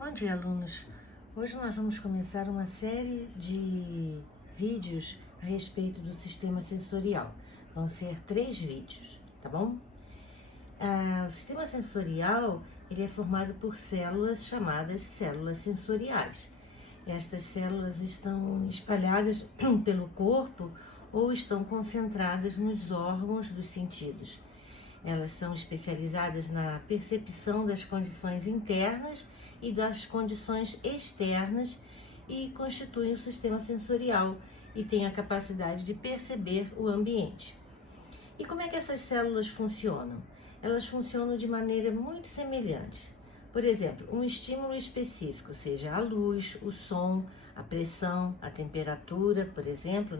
Bom dia, alunos! Hoje nós vamos começar uma série de vídeos a respeito do sistema sensorial. Vão ser 3 vídeos, tá bom? O sistema sensorial ele é formado por células chamadas células sensoriais. Estas células estão espalhadas pelo corpo ou estão concentradas nos órgãos dos sentidos. Elas são especializadas na percepção das condições internas e das condições externas e constituem o sistema sensorial e têm a capacidade de perceber o ambiente. E como é que essas células funcionam? Elas funcionam de maneira muito semelhante. Por exemplo, um estímulo específico, seja a luz, o som, a pressão, a temperatura, por exemplo,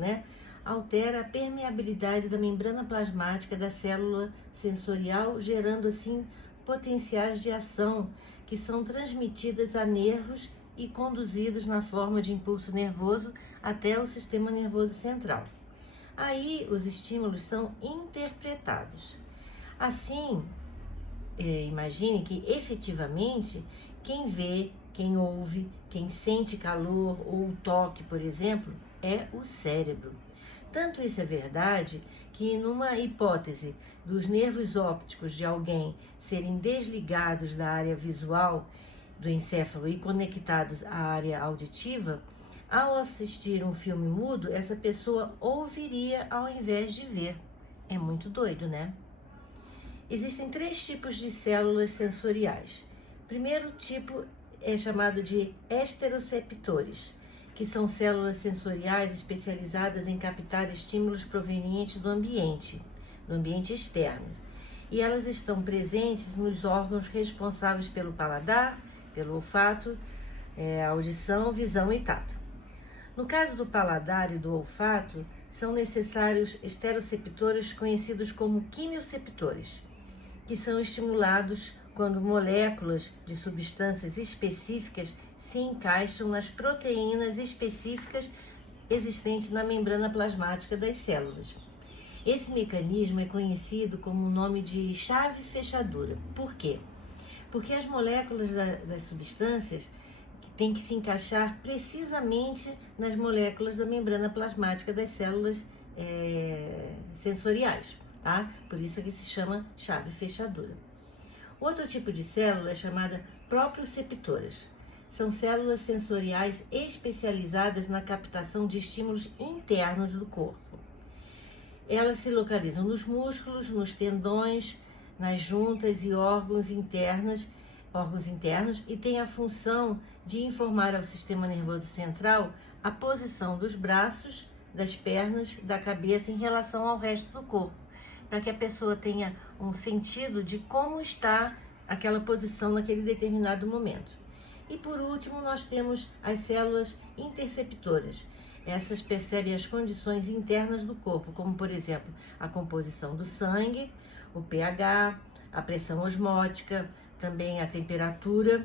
altera a permeabilidade da membrana plasmática da célula sensorial, gerando assim potenciais de ação que são transmitidas a nervos e conduzidos na forma de impulso nervoso até o sistema nervoso central. Aí os estímulos são interpretados. Assim, imagine que efetivamente quem vê, quem ouve, quem sente calor ou toque, por exemplo, é o cérebro. Tanto isso é verdade que numa hipótese dos nervos ópticos de alguém serem desligados da área visual do encéfalo e conectados à área auditiva, ao assistir um filme mudo, essa pessoa ouviria ao invés de ver. É muito doido, né? Existem 3 tipos de células sensoriais. O primeiro tipo é chamado de esteroceptores, que são células sensoriais especializadas em captar estímulos provenientes do ambiente externo. E elas estão presentes nos órgãos responsáveis pelo paladar, pelo olfato, audição, visão e tato. No caso do paladar e do olfato, são necessários esteroceptores conhecidos como quimioceptores, que são estimulados quando moléculas de substâncias específicas se encaixam nas proteínas específicas existentes na membrana plasmática das células. Esse mecanismo é conhecido como o nome de chave-fechadura. Por quê? Porque as moléculas das substâncias têm que se encaixar precisamente nas moléculas da membrana plasmática das células sensoriais, tá? Por isso que se chama chave-fechadura. Outro tipo de célula é chamada proprioceptoras. São células sensoriais especializadas na captação de estímulos internos do corpo. Elas se localizam nos músculos, nos tendões, nas juntas e órgãos internos e têm a função de informar ao sistema nervoso central a posição dos braços, das pernas, da cabeça em relação ao resto do corpo, para que a pessoa tenha um sentido de como está aquela posição naquele determinado momento. E por último, nós temos as células interceptoras. Essas percebem as condições internas do corpo, como por exemplo, a composição do sangue, o pH, a pressão osmótica, também a temperatura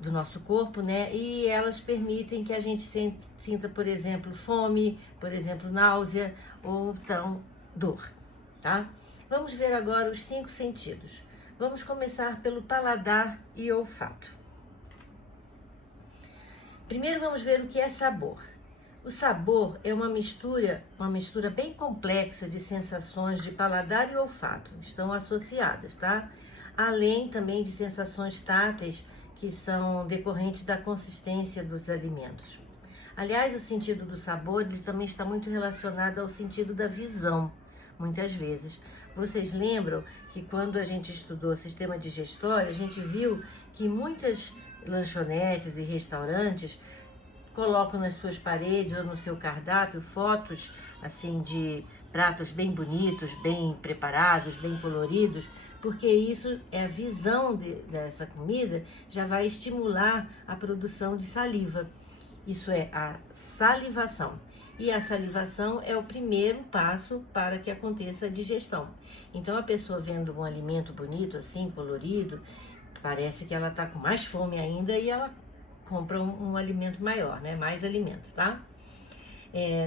do nosso corpo, E elas permitem que a gente sinta, por exemplo, fome, por exemplo, náusea ou então dor, tá? Vamos ver agora os 5 sentidos. Vamos começar pelo paladar e olfato. Primeiro vamos ver o que é sabor. O sabor é uma mistura bem complexa de sensações de paladar e olfato, estão associadas, tá? Além também de sensações táteis que são decorrentes da consistência dos alimentos. Aliás, o sentido do sabor ele também está muito relacionado ao sentido da visão, muitas vezes. Vocês lembram que quando a gente estudou sistema digestório, a gente viu que muitas lanchonetes e restaurantes colocam nas suas paredes ou no seu cardápio fotos assim de pratos bem bonitos, bem preparados, bem coloridos, porque isso é a visão dessa comida já vai estimular a produção de saliva. Isso é a salivação. E a salivação é o primeiro passo para que aconteça a digestão. Então a pessoa vendo um alimento bonito assim, colorido, parece que ela está com mais fome ainda e ela compra um alimento maior, mais alimento, tá?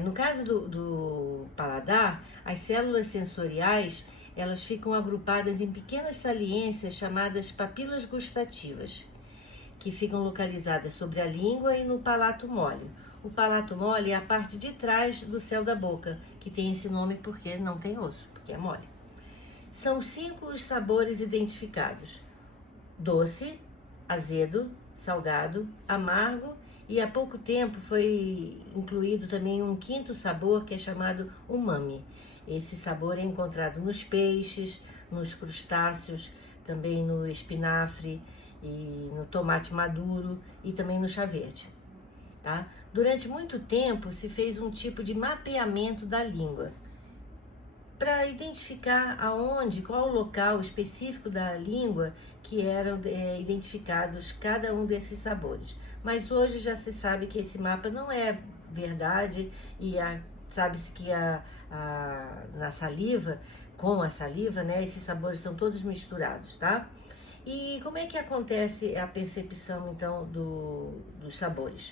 No caso do paladar, as células sensoriais, elas ficam agrupadas em pequenas saliências chamadas papilas gustativas. que ficam localizadas sobre a língua e no palato mole. O palato mole é a parte de trás do céu da boca, que tem esse nome porque não tem osso, porque é mole. São 5 os sabores identificados: doce, azedo, salgado, amargo, e há pouco tempo foi incluído também um 5º sabor que é chamado umami. Esse sabor é encontrado nos peixes, nos crustáceos, também no espinafre e no tomate maduro e também no chá verde. Tá? Durante muito tempo se fez um tipo de mapeamento da língua para identificar qual o local específico da língua que eram identificados cada um desses sabores. Mas hoje já se sabe que esse mapa não é verdade e sabe-se que na saliva, com a saliva, né, esses sabores são todos misturados, tá? E como é que acontece a percepção, então, dos sabores?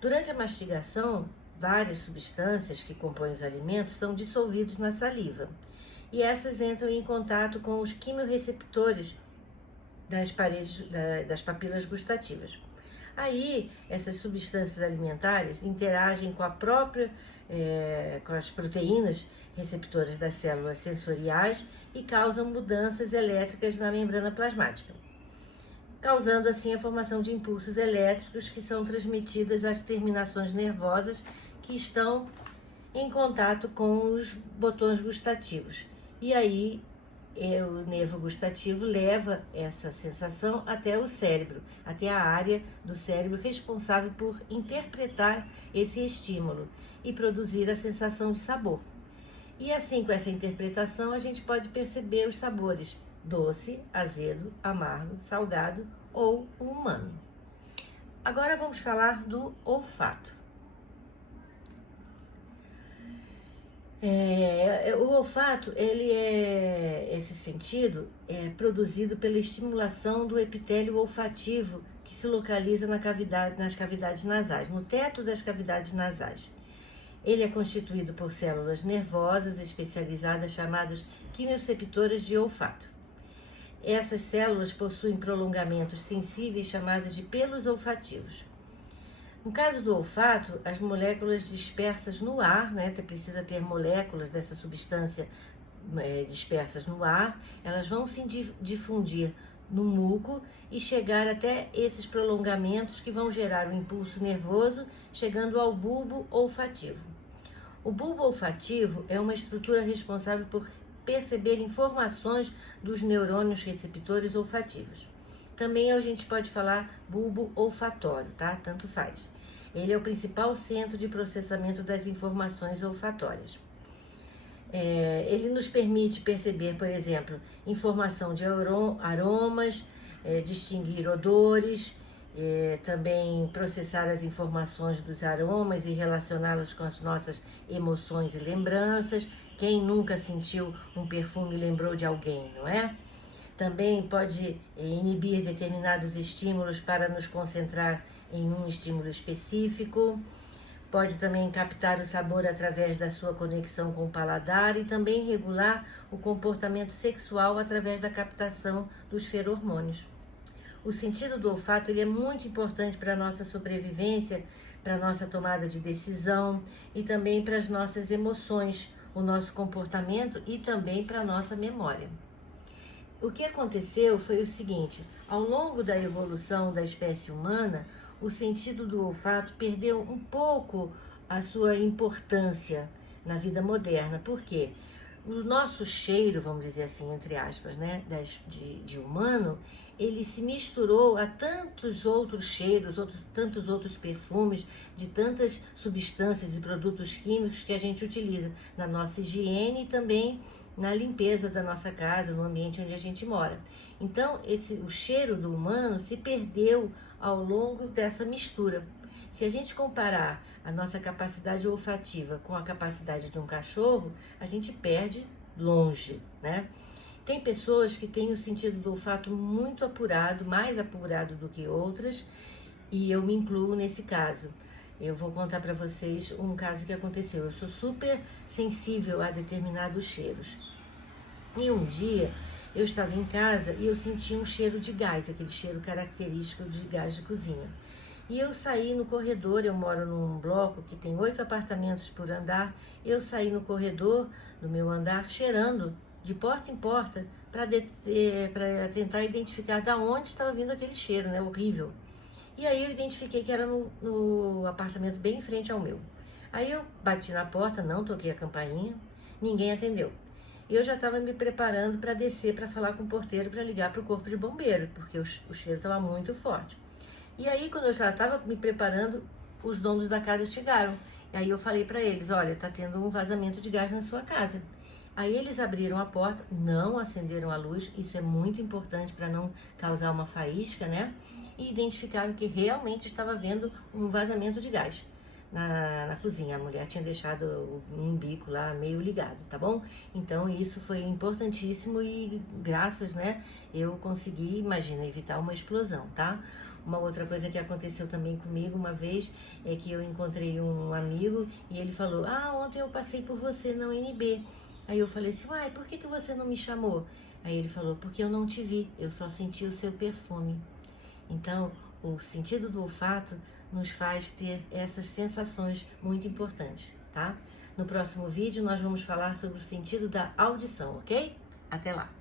Durante a mastigação, várias substâncias que compõem os alimentos são dissolvidos na saliva e essas entram em contato com os quimiorreceptores das paredes das papilas gustativas. Aí, essas substâncias alimentares interagem com com as proteínas receptoras das células sensoriais e causam mudanças elétricas na membrana plasmática, causando assim a formação de impulsos elétricos que são transmitidas às terminações nervosas que estão em contato com os botões gustativos. E aí o nervo gustativo leva essa sensação até o cérebro, até a área do cérebro responsável por interpretar esse estímulo e produzir a sensação de sabor. E assim, com essa interpretação, a gente pode perceber os sabores: doce, azedo, amargo, salgado ou umami. Agora vamos falar do olfato. O olfato, esse sentido é produzido pela estimulação do epitélio olfativo que se localiza nas cavidades nasais, no teto das cavidades nasais. Ele é constituído por células nervosas especializadas chamadas quimiorreceptores de olfato. Essas células possuem prolongamentos sensíveis chamados de pelos olfativos. No caso do olfato, as moléculas dispersas no ar, né, precisa ter moléculas dessa substância dispersas no ar, elas vão se difundir no muco e chegar até esses prolongamentos que vão gerar um impulso nervoso, chegando ao bulbo olfativo. O bulbo olfativo é uma estrutura responsável por perceber informações dos neurônios receptores olfativos. Também a gente pode falar bulbo olfatório, tá? Tanto faz. Ele é o principal centro de processamento das informações olfatórias. Ele nos permite perceber, por exemplo, informação de aromas, distinguir odores, também processar as informações dos aromas e relacioná-las com as nossas emoções e lembranças. Quem nunca sentiu um perfume e lembrou de alguém, não é? Também pode inibir determinados estímulos para nos concentrar em um estímulo específico. Pode também captar o sabor através da sua conexão com o paladar e também regular o comportamento sexual através da captação dos feromônios. O sentido do olfato ele é muito importante para a nossa sobrevivência, para a nossa tomada de decisão e também para as nossas emoções, o nosso comportamento e também para a nossa memória. O que aconteceu foi o seguinte: ao longo da evolução da espécie humana, o sentido do olfato perdeu um pouco a sua importância na vida moderna. Por quê? O nosso cheiro, vamos dizer assim, entre aspas, né, de humano, ele se misturou a tantos outros cheiros, tantos outros perfumes, de tantas substâncias e produtos químicos que a gente utiliza na nossa higiene e também na limpeza da nossa casa, no ambiente onde a gente mora. Então, o cheiro do humano se perdeu ao longo dessa mistura. Se a gente comparar a nossa capacidade olfativa com a capacidade de um cachorro, a gente perde longe, né? Tem pessoas que têm o sentido do olfato muito apurado, mais apurado do que outras, e eu me incluo nesse caso. Eu vou contar para vocês um caso que aconteceu. Eu sou super sensível a determinados cheiros. E um dia eu estava em casa e eu senti um cheiro de gás, aquele cheiro característico de gás de cozinha. E eu saí no corredor, eu moro num bloco que tem 8 apartamentos por andar, eu saí no corredor do meu andar cheirando de porta em porta para tentar identificar de onde estava vindo aquele cheiro, né, horrível. E aí eu identifiquei que era no apartamento bem em frente ao meu. Aí eu bati na porta, não toquei a campainha, ninguém atendeu. Eu já estava me preparando para descer para falar com o porteiro para ligar para o corpo de bombeiro, porque o cheiro estava muito forte. E aí, quando eu já estava me preparando, os donos da casa chegaram. E aí eu falei para eles, olha, tá tendo um vazamento de gás na sua casa. Aí eles abriram a porta, não acenderam a luz, isso é muito importante para não causar uma faísca, né? E identificaram que realmente estava havendo um vazamento de gás na cozinha. A mulher tinha deixado um bico lá meio ligado, tá bom? Então isso foi importantíssimo e graças, né, eu consegui, imagina, evitar uma explosão, tá? Uma outra coisa que aconteceu também comigo uma vez é que eu encontrei um amigo e ele falou, ontem eu passei por você na UNB. Aí eu falei assim, uai, por que você não me chamou? Aí ele falou, porque eu não te vi, eu só senti o seu perfume. Então, o sentido do olfato nos faz ter essas sensações muito importantes, tá? No próximo vídeo nós vamos falar sobre o sentido da audição, ok? Até lá!